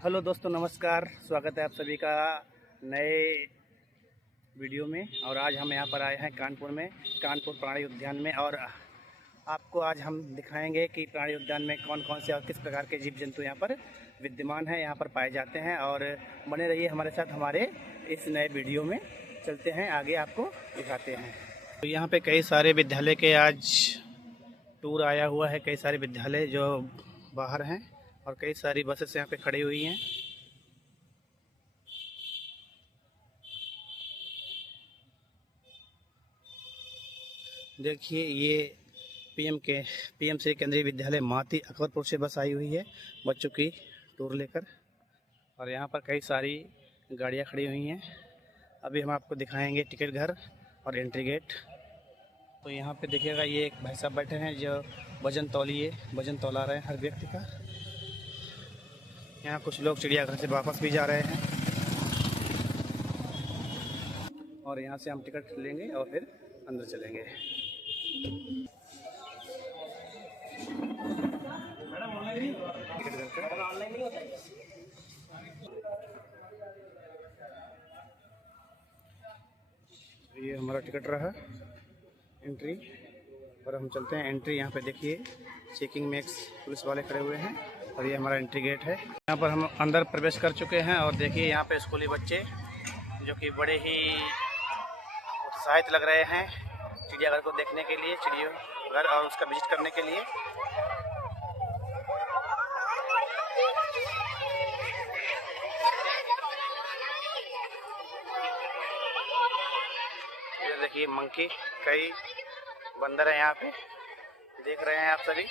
Hello दोस्तों, नमस्कार। स्वागत है आप सभी का नए वीडियो में। और आज हम यहाँ पर आए हैं कानपुर प्राणी उद्यान में। और आपको आज हम दिखाएंगे कि प्राणी उद्यान में कौन कौन से और किस प्रकार के जीव जंतु यहाँ पर विद्यमान हैं, यहाँ पर पाए जाते हैं। और बने रहिए हमारे साथ, हमारे इस नए वीडियो में। चलते हैं आगे, आपको दिखाते हैं। तो यहाँ पे कई सारे विद्यालय के आज टूर आया हुआ है। कई सारे विद्यालय जो बाहर हैं और कई सारी बसेस यहाँ पे खड़ी हुई हैं। देखिए, ये पीएम श्री केंद्रीय विद्यालय माती अकबरपुर से बस आई हुई है बच्चों की टूर लेकर। और यहाँ पर कई सारी गाड़ियाँ खड़ी हुई हैं। अभी हम आपको दिखाएंगे टिकट घर और एंट्री गेट। तो यहाँ पे देखिएगा, ये एक भाई साहब बैठे हैं जो वजन तौला रहे हैं हर व्यक्ति का। यहाँ कुछ लोग चिड़ियाघर से वापस भी जा रहे हैं। और यहाँ से हम टिकट लेंगे और फिर अंदर चलेंगे। ये हमारा टिकट रहा एंट्री, और हम चलते हैं एंट्री। यहाँ पे देखिए, चेकिंग में पुलिस वाले खड़े हुए हैं और ये हमारा एंट्री गेट है। यहाँ पर हम अंदर प्रवेश कर चुके हैं। और देखिए, यहाँ पे स्कूली बच्चे जो कि बड़े ही उत्साहित लग रहे हैं चिड़ियाघर को देखने के लिए, चिड़ियाघर और उसका विजिट करने के लिए। ये देखिए मंकी, कई बंदर हैं यहाँ पे, देख रहे हैं आप सभी।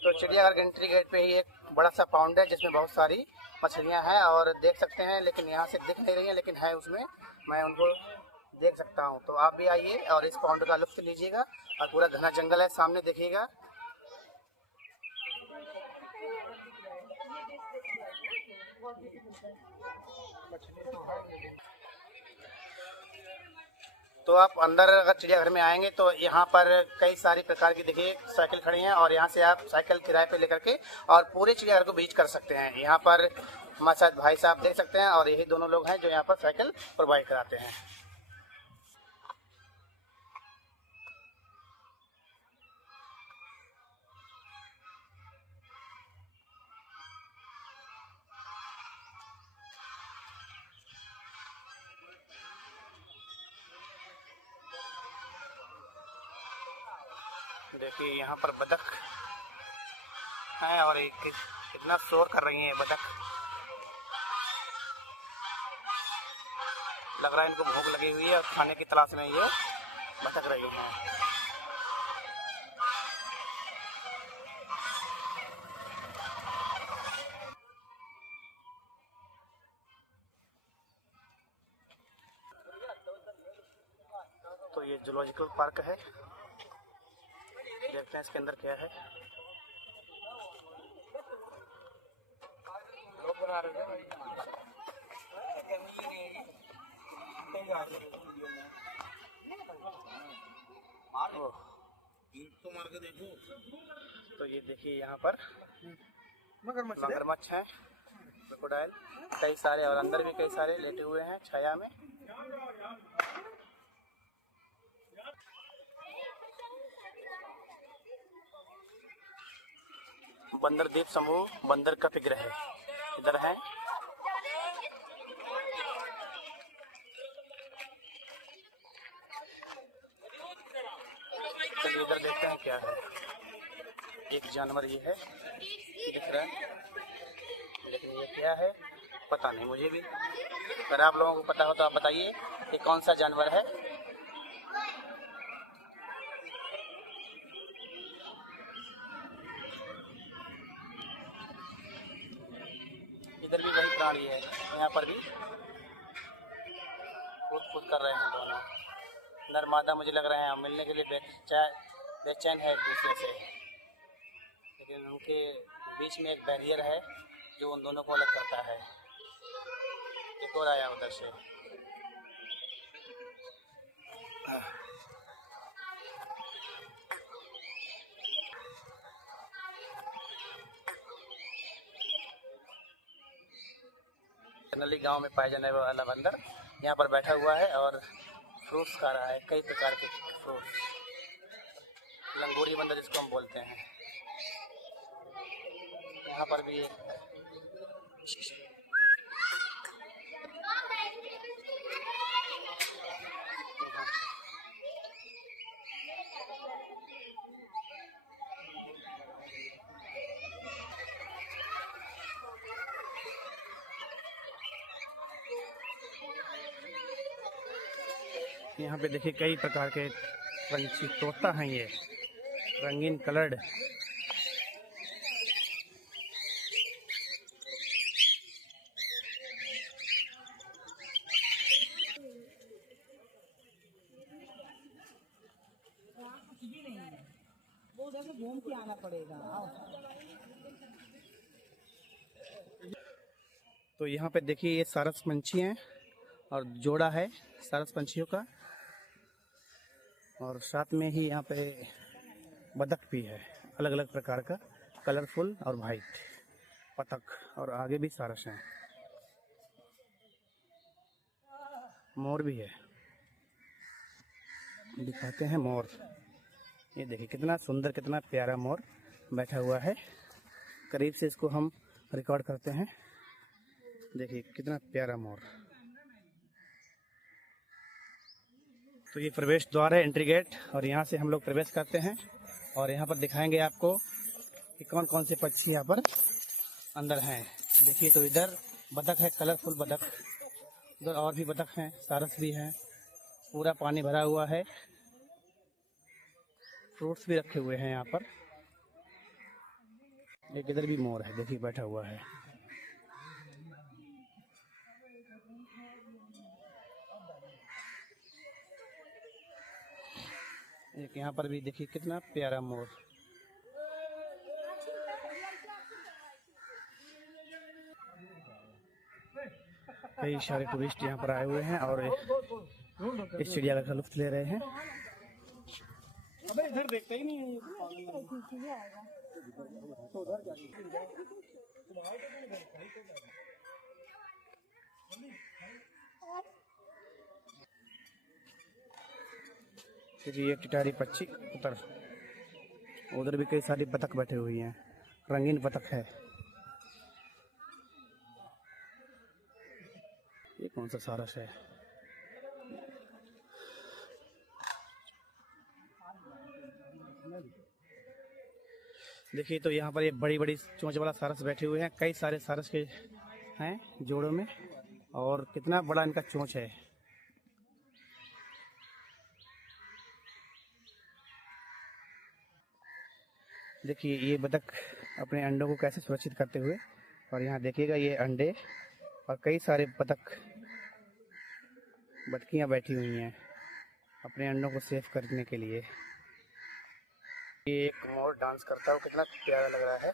तो चिड़ियाघर के एंट्री गेट पे ही एक बड़ा सा पाउंड है जिसमें बहुत सारी मछलियाँ हैं और देख सकते हैं, लेकिन यहाँ से दिख नहीं रही हैं, लेकिन है उसमें, मैं उनको देख सकता हूँ। तो आप भी आइए और इस पाउंड का लुत्फ लीजिएगा। और पूरा घना जंगल है, सामने देखिएगा। तो आप अंदर अगर चिड़ियाघर में आएंगे तो यहाँ पर कई सारी प्रकार की देखिए साइकिल खड़ी हैं, और यहाँ से आप साइकिल किराए पे लेकर के और पूरे चिड़ियाघर को विजिट कर सकते हैं। यहाँ पर हमारे साथ भाई साहब देख सकते हैं, और यही दोनों लोग हैं जो यहाँ पर साइकिल प्रोवाइड कराते हैं। देखिए, यहाँ पर बतख है और एक कितना शोर कर रही है बतख। लग रहा है इनको भूख लगी हुई है और खाने की तलाश में ये भटक रही हैं। तो ये जूलॉजिकल पार्क है, देखते हैं इसके अंदर क्या है। तो ये देखिए, यहाँ पर मगरमच्छ हैं, क्रोकोडाइल कई सारे, और अंदर भी कई सारे लेटे हुए हैं छाया में। बंदर द्वीप समूह बंदर का विग्रह इधर है। चलिए इधर देखते हैं क्या है। एक जानवर ये है, दिख रहा है, लेकिन ये क्या है पता नहीं मुझे भी। अगर आप लोगों को पता हो तो आप बताइए ये कौन सा जानवर है। इधर भी वही प्राणी है, यहाँ पर भी कूद कर रहे हैं दोनों। नर मादा मुझे लग रहे हैं मिलने के लिए बेचैन है एक दूसरे से, लेकिन उनके बीच में एक बैरियर है जो उन दोनों को अलग करता है। एक और आया उधर से। नली गांव में पाया जाने वाला बंदर यहाँ पर बैठा हुआ है और फ्रूट्स खा रहा है, कई प्रकार के फ्रूट्स। लंगूरी बंदर जिसको हम बोलते हैं। यहाँ पर भी एक यहाँ पे देखिए कई प्रकार के पंछी, तोता हैं ये, रंगीन कलर्ड। वो उधर से घूम के आना पड़ेगा। तो यहाँ पे देखिए ये सारस पंछी हैं और जोड़ा है सारस पंछियों का, और साथ में ही यहाँ पे बतख भी है, अलग अलग प्रकार का, कलरफुल और वाइट बतख, और आगे भी सारस हैं। मोर भी है, दिखाते हैं मोर। ये देखिए कितना सुंदर, कितना प्यारा मोर बैठा हुआ है। करीब से इसको हम रिकॉर्ड करते हैं। देखिए कितना प्यारा मोर। तो ये प्रवेश द्वार है, एंट्री गेट, और यहाँ से हम लोग प्रवेश करते हैं और यहाँ पर दिखाएंगे आपको कि कौन कौन से पक्षी यहाँ पर अंदर हैं। देखिए तो इधर बतख है, कलरफुल बतख, उधर और भी बतख हैं, सारस भी हैं, पूरा पानी भरा हुआ है, फ्रूट्स भी रखे हुए हैं यहाँ पर। एक इधर भी मोर है, देखिए बैठा हुआ है। एक यहाँ पर भी देखिए कितना प्यारा मोर। कई सारे टूरिस्ट यहाँ पर आए हुए हैं और इस चिड़ियाघर का लुत्फ ले रहे हैं। अबे इधर देखते ही नहीं है। ये टिटारी पक्षी उधर भी कई सारी बतख बैठे हुई हैं, रंगीन बतख है। ये कौन सा सारस है? देखिए तो यहाँ पर ये बड़ी बड़ी चोंच वाला सारस बैठे हुए हैं, कई सारे सारस के हैं जोड़ों में, और कितना बड़ा इनका चोंच है। देखिए ये बतख अपने अंडों को कैसे सुरक्षित करते हुए, और यहाँ देखिएगा ये अंडे और कई सारे बतखियाँ बैठी हुई हैं अपने अंडों को सेफ करने के लिए। ये एक मोर डांस करता हुआ कितना प्यारा लग रहा है।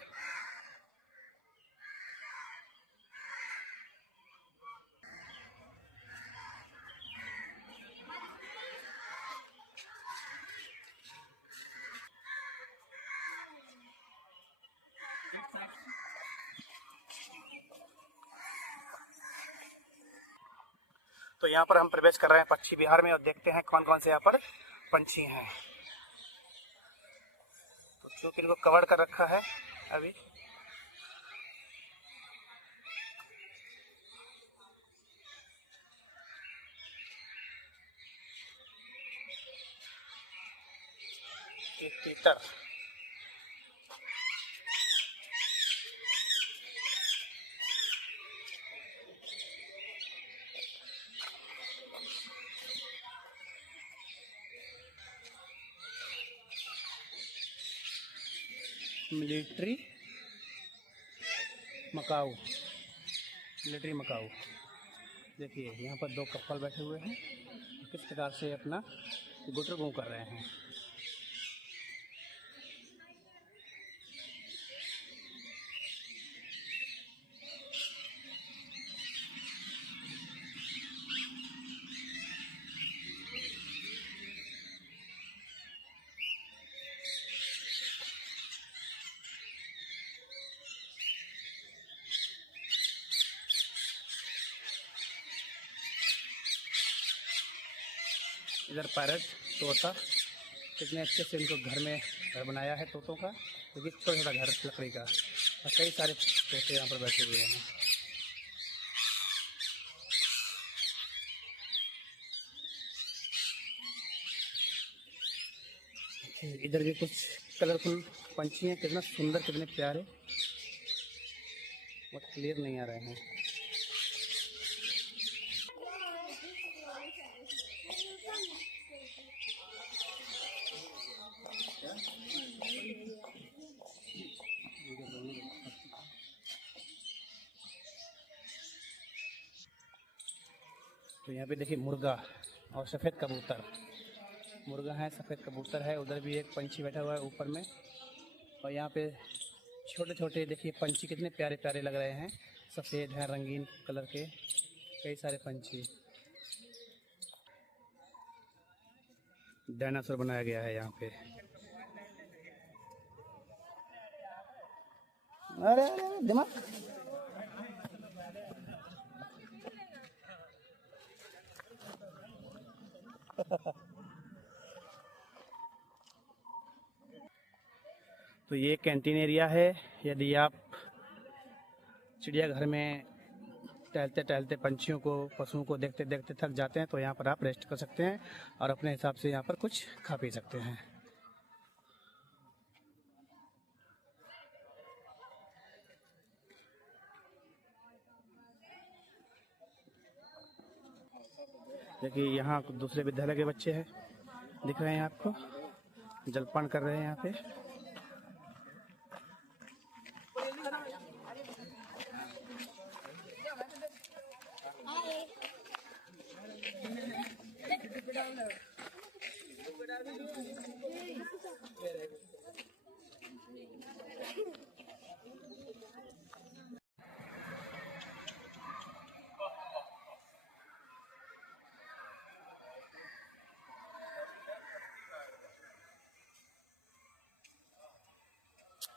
तो यहाँ पर हम प्रवेश कर रहे हैं पक्षी विहार में और देखते हैं कौन कौन से यहाँ पर पंछी हैं। तो चूंकि इनको कवर कर रखा है अभी, ये तीतर, मिलिट्री मकाऊ, देखिए यहाँ पर दो कपल बैठे हुए हैं, किस प्रकार से अपना गुटरगू कर रहे हैं। इधर पैरट, तोता, कितने अच्छे से इनको घर बनाया है तोतों का, क्योंकि छोटा छोटा घर लकड़ी का, और कई सारे तोते यहाँ पर बैठे हुए हैं। इधर भी कुछ कलरफुल पंछी हैं, कितना सुंदर, कितने प्यारे, बहुत क्लियर नहीं आ रहे हैं। तो यहाँ पे देखिए मुर्गा और सफ़ेद कबूतर, मुर्गा है, सफ़ेद कबूतर है, उधर भी एक पंछी बैठा हुआ है ऊपर में, और यहाँ पे छोटे छोटे देखिए पंछी कितने प्यारे प्यारे लग रहे हैं, सफ़ेद हैं, रंगीन कलर के कई सारे पंछी। डायनासोर बनाया गया है यहाँ पे। अरे अरे दिमाग तो ये कैंटीन एरिया है। यदि आप चिड़ियाघर में टहलते टहलते पंछियों को, पशुओं को देखते देखते थक जाते हैं तो यहाँ पर आप रेस्ट कर सकते हैं और अपने हिसाब से यहाँ पर कुछ खा पी सकते हैं। देखिए यहाँ दूसरे विद्यालय के बच्चे हैं, दिख रहे हैं आपको, जलपान कर रहे हैं यहाँ पे।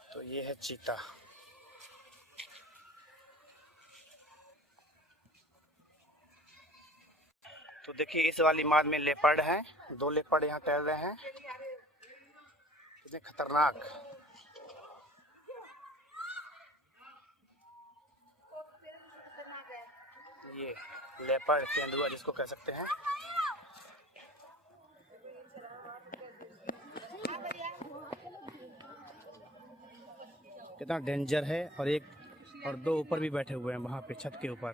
तो ये है चीता। तो देखिए इस वाली इमारत में लेपर्ड हैं, 2 लेपर्ड यहाँ टहल रहे हैं, कितने खतरनाक। ये लेपर्ड, तेंदुआ जिसको कह सकते हैं। कितना डेंजर है। और 2 ऊपर भी बैठे हुए हैं वहाँ पे छत के ऊपर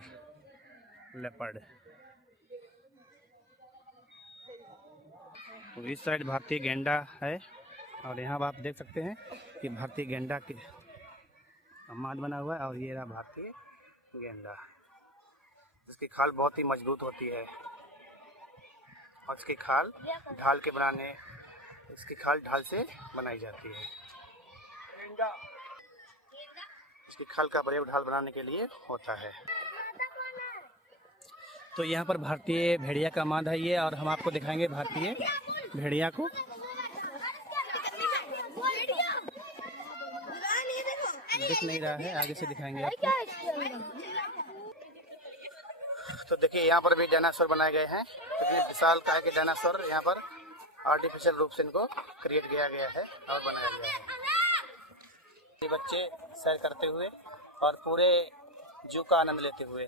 लेपर्ड। तो इस साइड भारतीय गैंडा है, और यहाँ आप देख सकते हैं कि भारतीय गैंडा की कमाद बना हुआ है, और ये रहा भारतीय गैंडा, जिसकी खाल बहुत ही मजबूत होती है, और इसकी खाल ढाल से बनाई जाती है। इसकी खाल का प्रयोग ढाल बनाने के लिए होता है। तो यहाँ पर भारतीय भेड़िया का माद है ये, और हम आपको दिखाएंगे भारतीय भेड़िया को। दिख नहीं रहा है, आगे से दिखाएंगे आपको। तो देखिए यहाँ पर भी डायनासोर बनाए गए हैं, कितने विशाल का है कि डायनासोर यहाँ पर आर्टिफिशियल रूप से इनको क्रिएट किया गया है और बनाया गया है। ये बच्चे सैर करते हुए और पूरे जू का आनंद लेते हुए।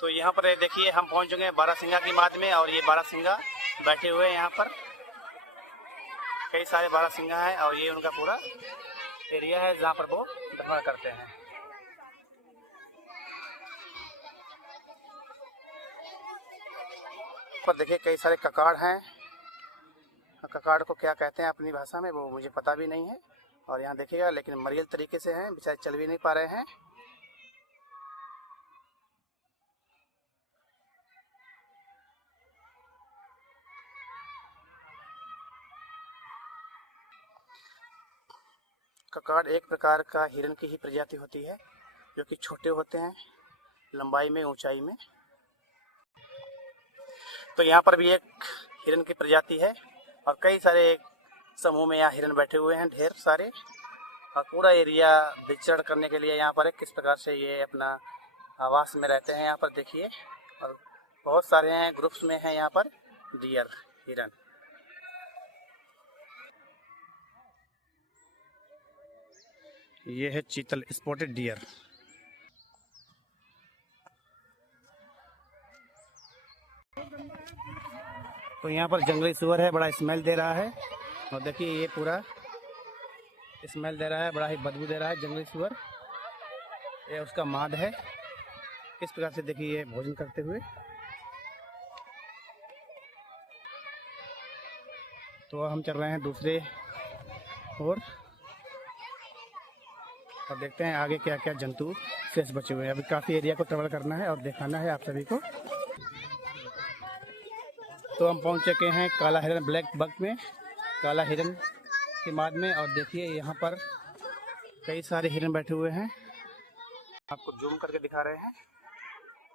तो यहाँ पर देखिए हम पहुँच चुके हैं बारहसिंगा की माद में, और ये बारहसिंगा बैठे हुए हैं यहाँ पर, कई सारे बारहसिंगा हैं, और ये उनका पूरा एरिया है जहाँ पर वो दफा करते हैं। पर देखिए कई सारे ककाड़ हैं, ककाड़ को क्या कहते हैं अपनी भाषा में वो मुझे पता भी नहीं है, और यहाँ देखिएगा लेकिन मरियल तरीके से हैं, बेचारे चल भी नहीं पा रहे हैं। ककाड़ एक प्रकार का हिरण की ही प्रजाति होती है, जो कि छोटे होते हैं लंबाई में, ऊंचाई में। तो यहाँ पर भी एक हिरण की प्रजाति है, और कई सारे समूह में यहाँ हिरण बैठे हुए हैं, ढेर सारे, और पूरा एरिया विचरण करने के लिए यहाँ पर किस प्रकार से ये अपना आवास में रहते हैं। यहाँ पर देखिए, और बहुत सारे हैं, ग्रुप्स में हैं यहाँ पर डियर, हिरन। ये है चीतल, स्पॉटेड डियर। तो यहाँ पर जंगली सुअर है, बड़ा स्मेल दे रहा है। और देखिए ये पूरा स्मेल दे रहा है, बड़ा ही बदबू दे रहा है जंगली सुअर। ये उसका माद है। इस प्रकार से देखिए ये भोजन करते हुए। तो हम चल रहे हैं दूसरे और देखते हैं आगे क्या क्या जंतु शेष बचे हुए हैं। अभी काफ़ी एरिया को ट्रेवल करना है और दिखाना है आप सभी को। तो हम पहुंच चुके हैं काला हिरन, ब्लैक बक में, काला हिरन के माद में। और देखिए यहाँ पर कई सारे हिरन बैठे हुए हैं, आपको जूम करके दिखा रहे हैं।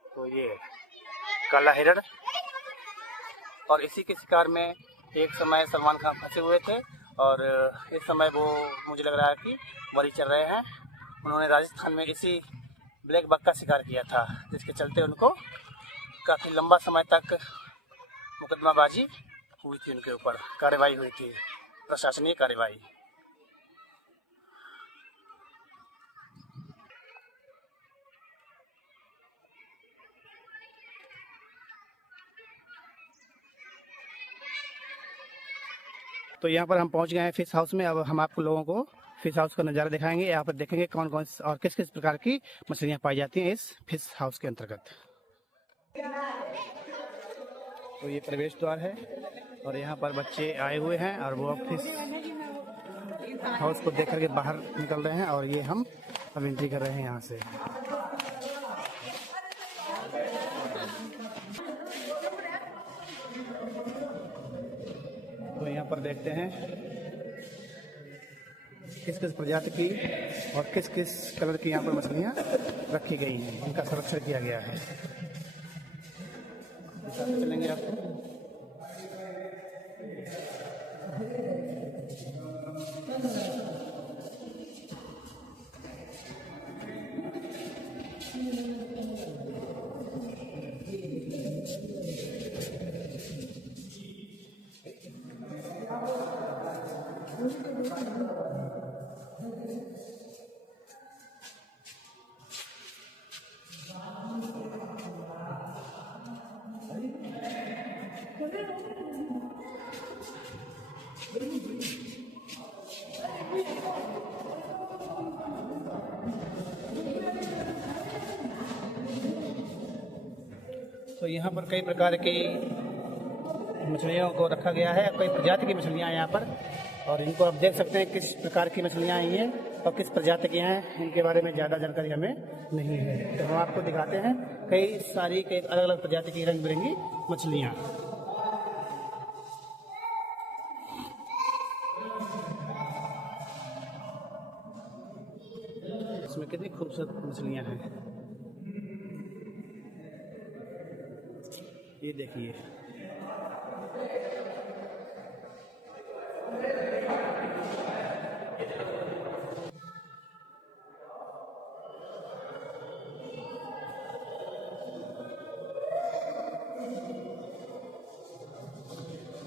तो ये काला हिरन, और इसी के शिकार में एक समय सलमान खान फंसे हुए थे, और इस समय वो मुझे लग रहा है कि वरी चल रहे हैं। उन्होंने राजस्थान में इसी ब्लैक बक का शिकार किया था, जिसके चलते उनको काफ़ी लंबा समय तक मुकदमाबाजी हुई थी, उनके ऊपर कार्रवाई हुई थी, प्रशासनिक कार्रवाई। तो यहाँ पर हम पहुँच गए हैं फिश हाउस में। अब हम आपको लोगों को फिश हाउस का नज़ारा दिखाएंगे। यहाँ पर देखेंगे कौन कौन और किस किस प्रकार की मछलियाँ पाई जाती हैं इस फिश हाउस के अंतर्गत। तो ये प्रवेश द्वार है, और यहाँ पर बच्चे आए हुए हैं और वो फिश हाउस को देख करके बाहर निकल रहे हैं, और ये हम अब एंट्री कर रहे हैं यहाँ से। तो यहाँ पर देखते हैं किस किस प्रजाति की और किस किस कलर की यहाँ पर मछलियाँ रखी गई हैं, उनका संरक्षण किया गया है। चलेंगे आपको। तो यहाँ पर कई प्रकार की मछलियों को रखा गया है, कई प्रजाति की मछलियाँ हैं यहाँ पर, और इनको आप देख सकते हैं किस प्रकार की मछलियाँ आई हैं और किस प्रजाति की हैं। इनके बारे में ज़्यादा जानकारी हमें नहीं है, तो हम आपको दिखाते हैं कई सारी कई अलग अलग प्रजाति की रंग बिरंगी मछलियाँ। इसमें कितनी खूबसूरत मछलियाँ हैं, ये देखिए।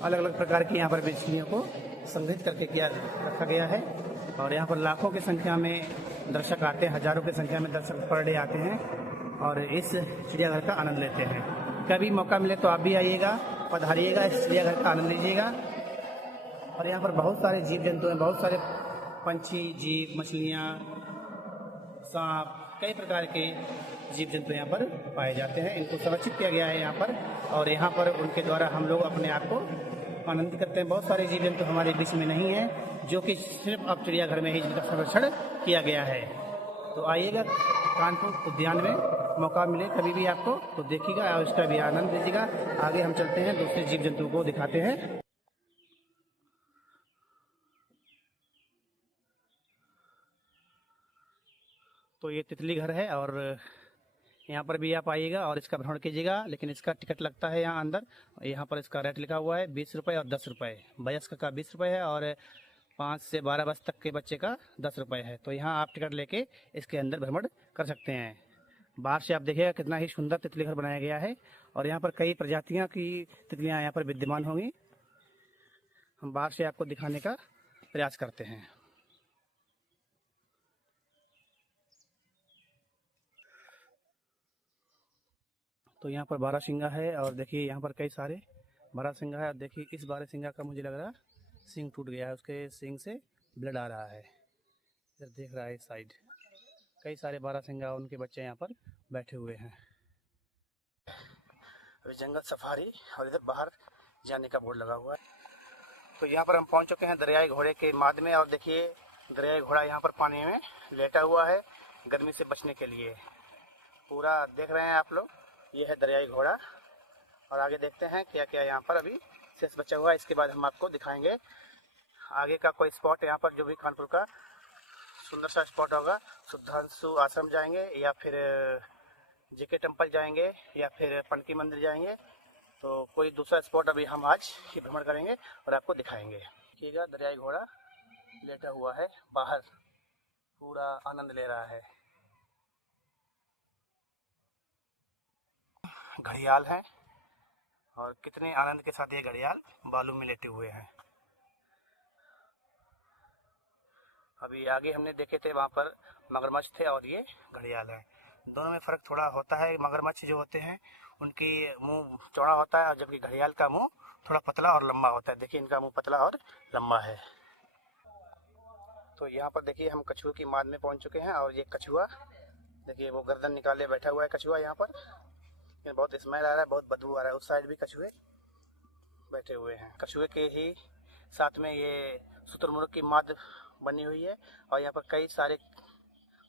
अलग अलग प्रकार की यहाँ पर मछलियों को संग्रहित करके रखा गया है, और यहाँ पर लाखों की संख्या में दर्शक आते हैं, हजारों की संख्या में दर्शक पर डे आते हैं और इस चिड़ियाघर का आनंद लेते हैं। कभी मौका मिले तो आप भी आइएगा, पधारिएगा, इस चिड़ियाघर का आनंद लीजिएगा। और यहाँ पर बहुत सारे जीव जंतु हैं, बहुत सारे पंछी, जीव, मछलियाँ, सांप, कई प्रकार के जीव जंतु यहाँ पर पाए जाते हैं। इनको संरक्षित किया गया है यहाँ पर, और यहाँ पर उनके द्वारा हम लोग अपने आप को आनंदित करते हैं। बहुत सारे जीव जंतु हमारे बीच में नहीं है, जो कि सिर्फ अब चिड़ियाघर में ही जिनका संरक्षण किया गया है। तो आइएगा कानपुर उद्यान में, मौका मिले कभी भी आपको तो देखिएगा और इसका भी आनंद लीजिएगा। आगे हम चलते हैं, दूसरे जीव जंतु को दिखाते हैं। तो ये तितली घर है, और यहाँ पर भी आप आइएगा और इसका भ्रमण कीजिएगा, लेकिन इसका टिकट लगता है यहाँ अंदर। यहाँ पर इसका रेट लिखा हुआ है 20 रुपये और 10 रुपये। वयस्क का 20 रुपये है और 5 से 12 वर्ष तक के बच्चे का 10 रुपये है। तो यहाँ आप टिकट लेके इसके अंदर भ्रमण कर सकते हैं। बाहर से आप देखिएगा कितना ही सुंदर तितली घर बनाया गया है और यहाँ पर कई प्रजातियाँ की तितलियाँ यहाँ पर विद्यमान होंगी। हम बाहर से आपको दिखाने का प्रयास करते हैं। तो यहाँ पर बारहसिंगा है और देखिए यहाँ पर कई सारे बारहसिंगा है। और देखिए इस बारहसिंगा का मुझे लग रहा सींग टूट गया है, उसके सींग से ब्लड आ रहा है। इधर देख रहा है इस साइड कई सारे बारहसिंगा उनके बच्चे यहाँ पर बैठे हुए हैं। अभी जंगल सफारी और इधर बाहर जाने का बोर्ड लगा हुआ है। तो यहाँ पर हम पहुँच चुके हैं दरियाई घोड़े के माद में और देखिए दरियाई घोड़ा यहाँ पर पानी में लेटा हुआ है गर्मी से बचने के लिए। पूरा देख रहे हैं आप लोग, ये है दरियाई घोड़ा। और आगे देखते हैं क्या क्या यहाँ पर अभी शेष बचा हुआ है। इसके बाद हम आपको दिखाएंगे आगे का कोई स्पॉट यहाँ पर जो भी कानपुर का सुंदर सा स्पॉट होगा। सुधांशु आश्रम जाएंगे या फिर जेके टेम्पल जाएंगे या फिर पनकी मंदिर जाएंगे। तो कोई दूसरा स्पॉट अभी हम आज ही भ्रमण करेंगे और आपको दिखाएंगे। देखिएगा दरियाई घोड़ा लेटा हुआ है बाहर, पूरा आनंद ले रहा है। घड़ियाल हैं और कितने आनंद के साथ ये घड़ियाल बालू में लेटे हुए हैं। अभी आगे हमने देखे थे वहाँ पर मगरमच्छ थे और ये घड़ियाल है। दोनों में फ़र्क थोड़ा होता है। मगरमच्छ जो होते हैं उनकी मुंह चौड़ा होता है और जबकि घड़ियाल का मुंह थोड़ा पतला और लंबा होता है। देखिए इनका मुंह पतला और लंबा है। तो यहाँ पर देखिए हम कछुए की माद में पहुँच चुके हैं और ये कछुआ देखिए वो गर्दन निकाले बैठा हुआ है कछुआ यहाँ पर। बहुत स्मेल आ रहा है, बहुत बदबू आ रहा है। उस साइड भी कछुए बैठे हुए हैं। कछुए के ही साथ में ये शुतुरमुर्ग की माद बनी हुई है और यहाँ पर कई सारे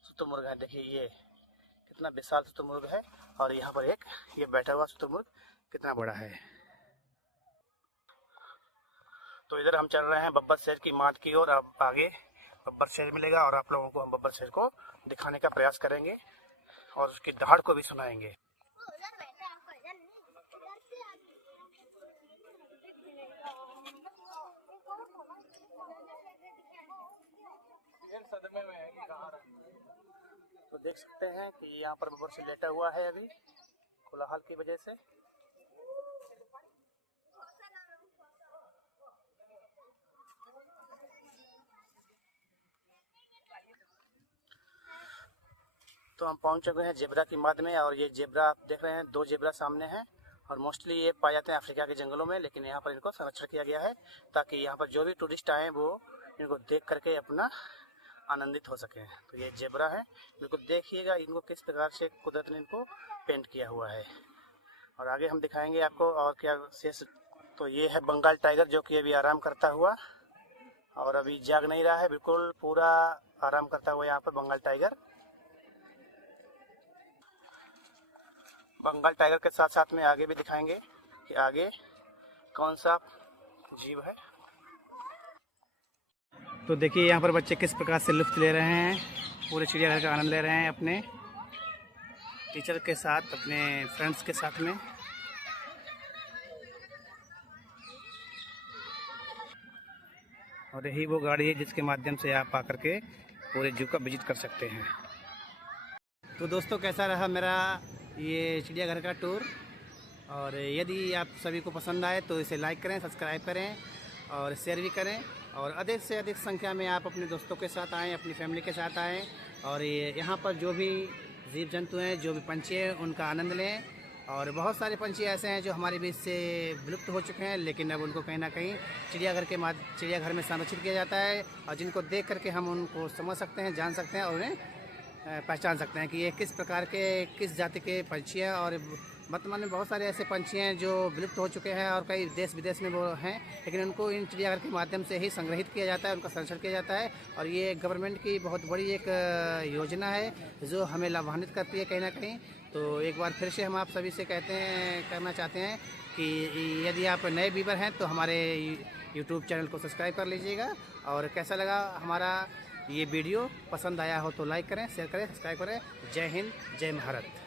शुतुरमुर्ग हैं। देखिए ये कितना विशाल शुतुरमुर्ग है और यहाँ पर एक ये बैठा हुआ शुतुरमुर्ग कितना बड़ा है। तो इधर हम चल रहे हैं बब्बर शेर की माद की ओर। अब आगे बब्बर शेर मिलेगा और आप लोगों को हम बब्बर शेर को दिखाने का प्रयास करेंगे और उसकी दहाड़ को भी सुनाएंगे। तो देख सकते हैं कि यहाँ पर बब्बर शेर लेटा हुआ है अभी कोलाहल की वजह से। तो हम पहुँच चुके हैं जेब्रा की माद में और ये जेब्रा आप देख रहे हैं, 2 जेब्रा सामने हैं और मोस्टली ये पाए जाते हैं अफ्रीका के जंगलों में। लेकिन यहाँ पर इनको संरक्षण किया गया है ताकि यहाँ पर जो भी टूरिस्ट आए वो इनको देख करके अपना आनंदित हो सकें। तो ये जेब्रा है, बिल्कुल देखिएगा इनको किस प्रकार से कुदरत ने इनको पेंट किया हुआ है। और आगे हम दिखाएंगे आपको और क्या शेष। तो ये है बंगाल टाइगर जो कि अभी आराम करता हुआ और अभी जाग नहीं रहा है, बिल्कुल पूरा आराम करता हुआ यहाँ पर बंगाल टाइगर। बंगाल टाइगर के साथ साथ में आगे भी दिखाएंगे कि आगे कौन सा जीव है। तो देखिए यहाँ पर बच्चे किस प्रकार से लुत्फ ले रहे हैं, पूरे चिड़ियाघर का आनंद ले रहे हैं अपने टीचर के साथ, अपने फ्रेंड्स के साथ में। और यही वो गाड़ी है जिसके माध्यम से आप आकर के पूरे जू का विजिट कर सकते हैं। तो दोस्तों कैसा रहा मेरा ये चिड़ियाघर का टूर। और यदि आप सभी को पसंद आए तो इसे लाइक करें, सब्सक्राइब करें और शेयर भी करें। और अधिक से अधिक संख्या में आप अपने दोस्तों के साथ आएँ, अपनी फैमिली के साथ आएँ और यहाँ पर जो भी जीव जंतु हैं, जो भी पंछी हैं, उनका आनंद लें। और बहुत सारे पंछी ऐसे हैं जो हमारे बीच से विलुप्त हो चुके हैं, लेकिन अब उनको कहीं ना कहीं चिड़ियाघर में संरक्षित किया जाता है और जिनको देख करके हम उनको समझ सकते हैं, जान सकते हैं और उन्हें पहचान सकते हैं कि ये किस प्रकार के, किस जाति के पंछी हैं। और वर्तमान में बहुत सारे ऐसे पंछी हैं जो विलुप्त हो चुके हैं और कई देश विदेश में वो हैं, लेकिन उनको इन चिड़ियाघर के माध्यम से ही संग्रहित किया जाता है, उनका संरक्षण किया जाता है। और ये गवर्नमेंट की बहुत बड़ी एक योजना है जो हमें लाभान्वित करती है कहीं ना कहीं। तो एक बार फिर से हम आप सभी से कहना चाहते हैं कि यदि आप नए व्यूअर हैं तो हमारे यूट्यूब चैनल को सब्सक्राइब कर लीजिएगा। और कैसा लगा हमारा ये वीडियो, पसंद आया हो तो लाइक करें, शेयर करें, सब्सक्राइब करें। जय हिंद, जय भारत।